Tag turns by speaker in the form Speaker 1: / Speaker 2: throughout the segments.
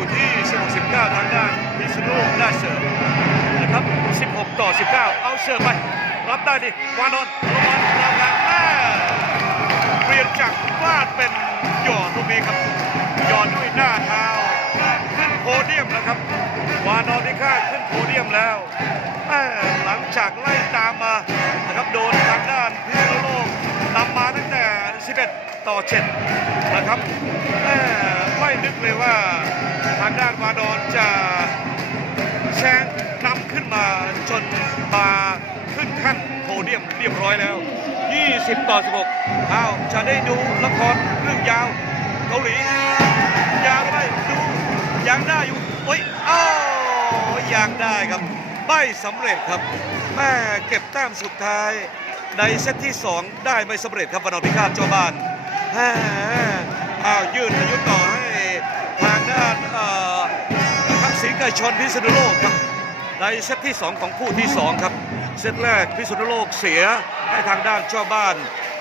Speaker 1: อยู่ที่ 16 19 ทางด้านพิษณุโลกได้เสิร์ฟนะครับ 16 ต่อ 19 เอาเสิร์ฟไป รับได้ดิวานอนลงมาลงมาแม่เปลี่ยนจากพลาดเป็นหยอดตรงนี้ครับหยอดด้วยหน้าเท้าขึ้นโพเดียมนะครับ วานอนที่ข้าขึ้นโพเดียมแล้วหลังจากไล่ตามมานะครับโดนทางด้านพิษณุโลกนำมาตั้งแต่ 11 ต่อ 7 นะครับไม่นึกเลยว่า ทางด้านวานอนจะแซงนำขึ้นมาจนมาขึ้นขั้นโพเดียมเรียบร้อยแล้ว 20 ต่อ 16อ้าวจะได้ดูละครเรื่องยาวเกาหลี ยาวไปดูยังได้อยู่โอ้ยอ้าวยังได้ครับไม่สำเร็จครับแม่เก็บแต้มสุดท้ายในเซตที่ 2 ได้ไม่สำเร็จครับวันอพิฆาตเจ้าบ้านอ้าวยืดอายุต่อ ชนพิษณุโลกครับในเซตที่ 2 ของคู่ที่ 2 ครับ เซตแรกพิษณุโลกเสียให้ทางด้านเจ้าบ้าน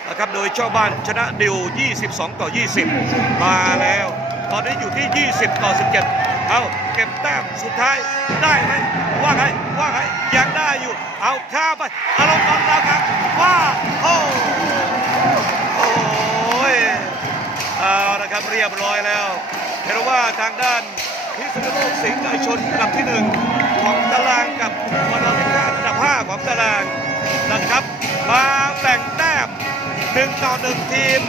Speaker 1: นะครับ โดยเจ้าบ้านชนะดิว 22 ต่อ 20 มาแล้ว ตอนนี้อยู่ที่ 20 ต่อ 17 เอาเก็บแต้มสุดท้ายได้ไหมว่าไงว่าไงยังได้อยู่ เอาข้าไปอารมณ์บอลเราครับว่าโอ้โอ้ยเอาละครับเรียบร้อยแล้วเห็นว่าทางด้าน พิษณุโลกสิงห์ไก่ชนอันดับที่หนึ่งของตารางกับวันอพิฆาตอันดับห้าของตารางนะครับ มาแบ่งแต้มหนึ่งต่อหนึ่งทีม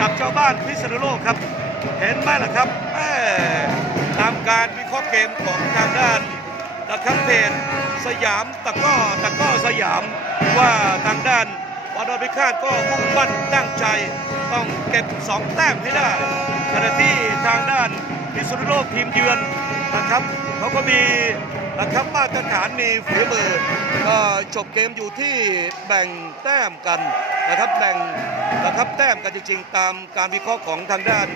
Speaker 1: กับเจ้าบ้านพิษณุโลกครับ เห็นไหมล่ะครับตามการวิเคราะห์เกมของทางด้านนะครับเพจสยามตะก้อตะก้อสยามว่าทางด้านวันอพิฆาก็มุ่งมั่นตั้งใจต้องเก็บ2แต้มให้ได้ขณะที่ทางด้าน พิษณุโลกทีมเยือนนะครับเขาก็มีนะครับมาตรฐานมีฝีมือก็จบเกมอยู่ที่แบ่งแต้มกันนะครับแบ่งนะครับแต้มกันจริงๆตามการวิเคราะห์ของทางด้าน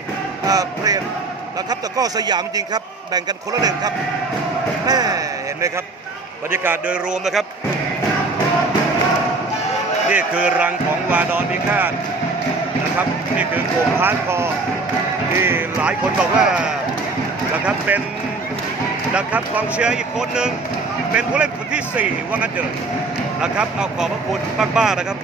Speaker 1: เอ่อเปรมนะครับแต่ก็สยามจริงครับ แบ่งกันคนละหนึ่งครับแม่เห็นไหมครับ บรรยากาศโดยรวมนะครับ นี่คือรังของวาดอนพิฆาต นะครับนี่คือกลุ่มฮาร์ดคอร์ที่หลายคนบอกว่านะครับเป็นนะครับกองเชียร์อีกคนหนึ่งเป็นผู้เล่นคนที่ 4 ว่างั้นเถอะนะครับเอาขอบพระคุณมากๆนะครับ